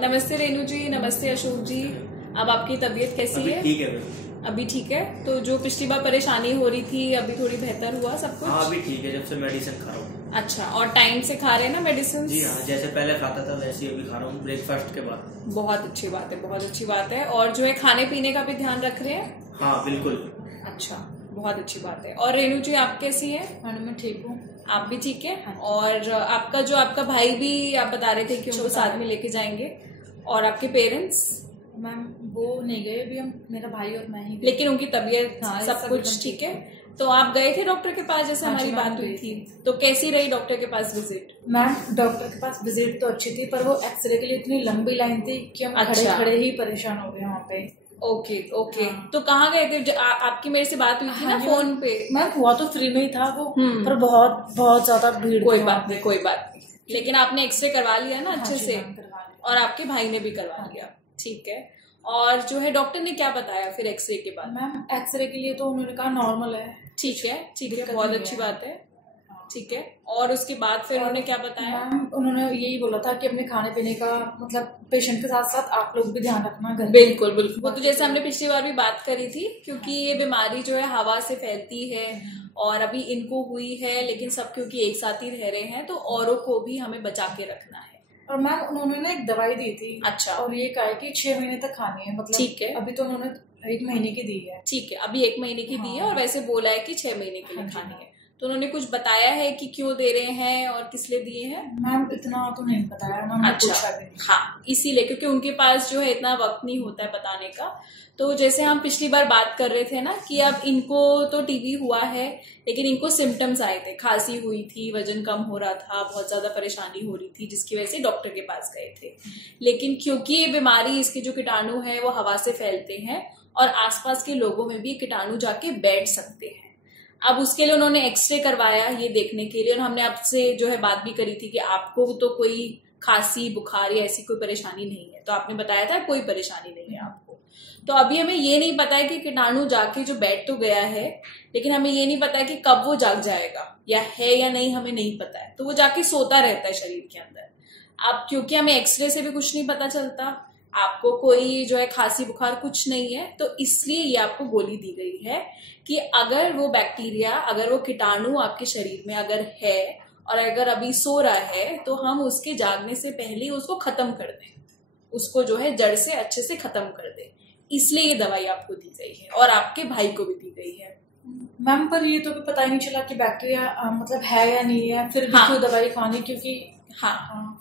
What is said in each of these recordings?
नमस्ते रेनू जी, नमस्ते अशोक जी। अब आपकी तबीयत कैसी है? ठीक है। अभी ठीक है। तो जो पिछली बार परेशानी हो रही थी अभी थोड़ी बेहतर हुआ सब कुछ? हाँ अभी ठीक है, जब से मेडिसिन खा रहा हूँ। अच्छा, और टाइम से खा रहे हैं ना मेडिसिन? जी हाँ, जैसे पहले खाता था वैसे ही अभी खा रहा हूँ ब्रेकफास्ट के बाद। बहुत अच्छी बात है, बहुत अच्छी बात है। और जो है खाने पीने का भी ध्यान रख रहे हैं? हाँ बिल्कुल। अच्छा, बहुत अच्छी बात है। और रेनू जी आप कैसी है? मैडम मैं ठीक हूँ। आप भी ठीक है? और आपका भाई भी आप बता रहे थे कि उनको साथ में लेके जाएंगे, और आपके पेरेंट्स? मैम वो नहीं गए अभी, हम मेरा भाई और मैं ही गए। लेकिन उनकी तबीयत सब कुछ ठीक है? तो आप गए थे डॉक्टर के पास जैसे हमारी बात हुई थी, तो कैसी रही डॉक्टर के पास विजिट? मैम डॉक्टर के पास विजिट तो अच्छी थी, पर वो एक्सरे के लिए इतनी लंबी लाइन थी कि हम खड़े खड़े ही परेशान हो गए वहाँ पे। Okay okay. हाँ। तो कहाँ गए थे? आपकी मेरे से बात हुई थी ना फोन पे। मैम हुआ तो फ्री में ही था वो, पर बहुत बहुत ज्यादा भीड़। कोई बात नहीं, कोई बात नहीं, लेकिन आपने एक्सरे करवा लिया ना अच्छे से, और आपके भाई ने भी करवा लिया, ठीक है। और जो है डॉक्टर ने क्या बताया फिर एक्सरे के बाद? मैम एक्सरे के लिए तो उन्होंने कहा नॉर्मल है। ठीक है, ठीक है, बहुत अच्छी बात है, ठीक है। और उसके बाद फिर उन्होंने क्या बताया? मैम उन्होंने यही बोला था कि अपने खाने पीने का मतलब पेशेंट के साथ साथ आप लोग भी ध्यान रखना घर। बिल्कुल बिल्कुल, वो तो जैसे हमने पिछली बार भी बात करी थी, क्योंकि ये बीमारी जो है हवा से फैलती है, और अभी इनको हुई है, लेकिन सब क्योंकि एक साथ ही रह रहे हैं तो औरों को भी हमें बचा के रखना है। और मैम उन्होंने ना एक दवाई दी थी। अच्छा। और ये कहा है कि 6 महीने तक खानी है, मतलब ठीक है। अभी तो उन्होंने 1 महीने की दी है। ठीक है, अभी 1 महीने की दी है, और वैसे बोला है कि 6 महीने के लिए खानी है। तो उन्होंने कुछ बताया है कि क्यों दे रहे हैं और किस लिए दिए हैं? मैम इतना तो नहीं बताया ना। अच्छा, हाँ, इसीलिए क्योंकि उनके पास जो है इतना वक्त नहीं होता है बताने का। तो जैसे हम पिछली बार बात कर रहे थे ना कि अब इनको तो टीबी हुआ है, लेकिन इनको सिम्टम्स आए थे, खांसी हुई थी, वजन कम हो रहा था, बहुत ज्यादा परेशानी हो रही थी, जिसकी वजह से डॉक्टर के पास गए थे। लेकिन क्योंकि ये बीमारी, इसके जो कीटाणु है वो हवा से फैलते हैं, और आसपास के लोगों में भी कीटाणु जाके बैठ सकते हैं। अब उसके लिए उन्होंने एक्सरे करवाया ये देखने के लिए, और हमने आपसे जो है बात भी करी थी कि आपको तो कोई खांसी बुखार या ऐसी कोई परेशानी नहीं है, तो आपने बताया था कोई परेशानी नहीं है आपको। तो अभी हमें ये नहीं पता है कि कीटाणु जाके जो बैठ तो गया है, लेकिन हमें ये नहीं पता है कि कब वो जाग जाएगा, या है या नहीं हमें नहीं पता है। तो वो जाके सोता रहता है शरीर के अंदर। अब क्योंकि हमें एक्सरे से भी कुछ नहीं पता चलता, आपको कोई जो है खांसी बुखार कुछ नहीं है, तो इसलिए ये आपको गोली दी गई है कि अगर वो बैक्टीरिया, अगर वो कीटाणु आपके शरीर में अगर है और अगर अभी सो रहा है, तो हम उसके जागने से पहले उसको खत्म कर दें, उसको जो है जड़ से अच्छे से खत्म कर दें। इसलिए ये दवाई आपको दी गई है, और आपके भाई को भी दी गई है। मैम पर ये तो पता ही नहीं चला कि बैक्टीरिया मतलब है या नहीं है, फिर भी क्यों दवाई खानी? क्योंकि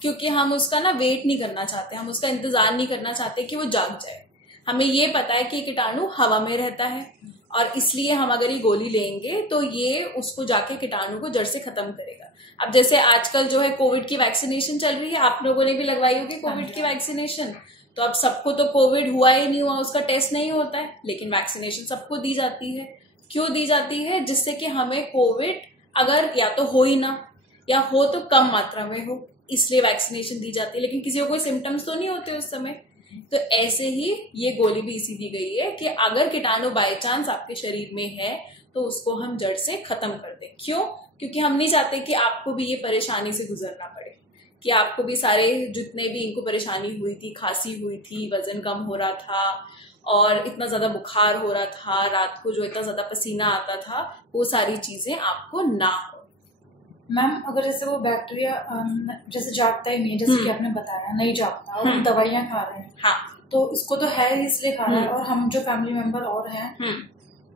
क्योंकि हम उसका ना वेट नहीं करना चाहते, हम उसका इंतजार नहीं करना चाहते कि वो जाग जाए। हमें ये पता है कि कीटाणु हवा में रहता है, और इसलिए हम अगर ये गोली लेंगे तो ये उसको जाके कीटाणु को जड़ से खत्म करेगा। अब जैसे आजकल जो है कोविड की वैक्सीनेशन चल रही है, आप लोगों ने भी लगवाई होगी कोविड की वैक्सीनेशन। तो अब सबको तो कोविड हुआ ही नहीं हुआ उसका टेस्ट नहीं होता है, लेकिन वैक्सीनेशन सबको दी जाती है। क्यों दी जाती है? जिससे कि हमें कोविड अगर या तो हो ही ना, या हो तो कम मात्रा में हो, इसलिए वैक्सीनेशन दी जाती है। लेकिन किसी को कोई सिम्टम्स तो नहीं होते उस समय। तो ऐसे ही ये गोली भी इसी दी गई है कि अगर कीटाणु बाय चांस आपके शरीर में है तो उसको हम जड़ से खत्म कर दें। क्यों? क्योंकि हम नहीं चाहते कि आपको भी ये परेशानी से गुजरना पड़े, कि आपको भी सारे जितने भी इनको परेशानी हुई थी, खांसी हुई थी, वजन कम हो रहा था, और इतना ज्यादा बुखार हो रहा था, रात को जो इतना ज्यादा पसीना आता था, वो सारी चीजें आपको ना हो। मैम अगर जैसे वो बैक्टीरिया जैसे जागता ही नहीं है, जैसे कि आपने बताया नहीं जागता, और हम दवाइयाँ खा रहे हैं, तो इसको तो है ही इसलिए खा रहा है, और हम जो फैमिली मेंबर और हैं,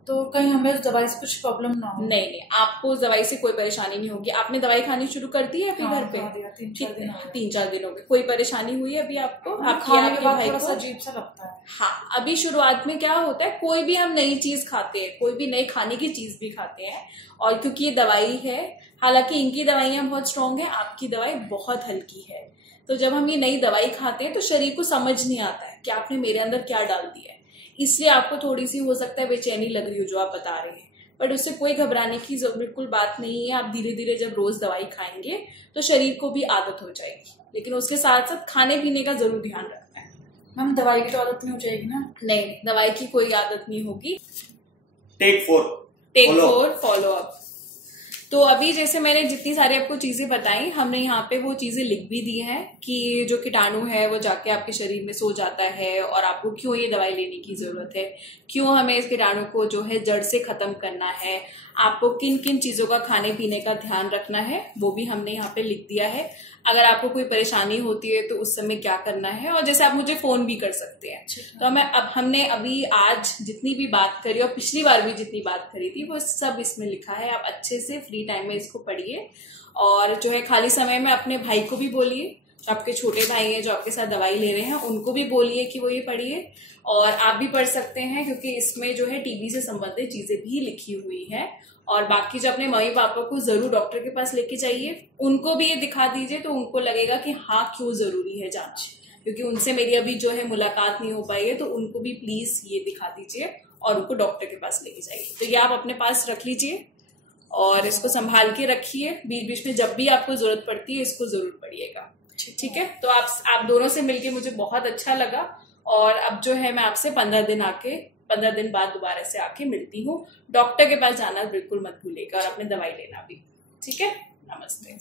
तो कहीं हमें उस दवाई से कुछ प्रॉब्लम ना हो। नहीं, आपको उस दवाई से कोई परेशानी नहीं होगी। आपने दवाई खानी शुरू कर दी है फिर घर पे? 3-4 दिन हो गए। कोई परेशानी हुई है अभी आपको? खाने के बाद थोड़ा सा अजीब सा लगता है। हाँ, अभी शुरुआत में क्या होता है, कोई भी हम नई चीज खाते हैं, कोई भी नई खाने की चीज भी खाते हैं, और क्योंकि ये दवाई है, हालांकि इनकी दवाइयां बहुत स्ट्रांग है, आपकी दवाई बहुत हल्की है, तो जब हम ये नई दवाई खाते हैं तो शरीर को समझ नहीं आता है कि आपने मेरे अंदर क्या डाल दिया है। इसलिए आपको थोड़ी सी हो सकता है बेचैनी लग रही हो जो आप बता रहे हैं, बट उससे कोई घबराने की बिल्कुल बात नहीं है। आप धीरे धीरे जब रोज दवाई खाएंगे तो शरीर को भी आदत हो जाएगी, लेकिन उसके साथ साथ खाने पीने का जरूर ध्यान रखना है। मैम दवाई की तो आदत नहीं हो जाएगी ना? नहीं, दवाई की कोई आदत नहीं होगी। Take 4 follow up. तो अभी जैसे मैंने जितनी सारी आपको चीजें बताई, हमने यहाँ पे वो चीजें लिख भी दी हैं कि जो कीटाणु है वो जाके आपके शरीर में सो जाता है और आपको क्यों ये दवाई लेने की जरूरत है, क्यों हमें इस कीटाणु को जो है जड़ से खत्म करना है, आपको किन किन चीजों का खाने पीने का ध्यान रखना है, वो भी हमने यहाँ पे लिख दिया है। अगर आपको कोई परेशानी होती है तो उस समय क्या करना है, और जैसे आप मुझे फोन भी कर सकते हैं। तो हमने अभी आज जितनी भी बात करी और पिछली बार भी जितनी बात करी थी वो सब इसमें लिखा है। आप अच्छे से फ्री टाइम में इसको पढ़िए, और जो है खाली समय में अपने भाई को भी बोलिए, आपके छोटे भाई हैं जो आपके साथ दवाई ले रहे हैं उनको भी बोलिए कि वो ये पढ़िए, और आप भी पढ़ सकते हैं क्योंकि इसमें जो है टीबी से संबंधित चीजें भी लिखी हुई हैं। और बाकी जो अपने मम्मी पापा को जरूर डॉक्टर के पास लेके जाइए, उनको भी ये दिखा दीजिए तो उनको लगेगा कि हाँ क्यों जरूरी है जांच, क्योंकि उनसे मेरी अभी जो है मुलाकात नहीं हो पाई है। तो उनको भी प्लीज ये दिखा दीजिए और उनको डॉक्टर के पास लेके जाइए। तो ये आप अपने पास रख लीजिए और इसको संभाल के रखिए, बीच बीच में जब भी आपको जरूरत पड़ती है इसको जरूर पढ़िएगा, ठीक है। तो आप दोनों से मिलके मुझे बहुत अच्छा लगा, और अब जो है मैं आपसे 15 दिन बाद दोबारा से आके मिलती हूँ। डॉक्टर के पास जाना बिल्कुल मत भूलिएगा और अपनी दवाई लेना भी, ठीक है। नमस्ते।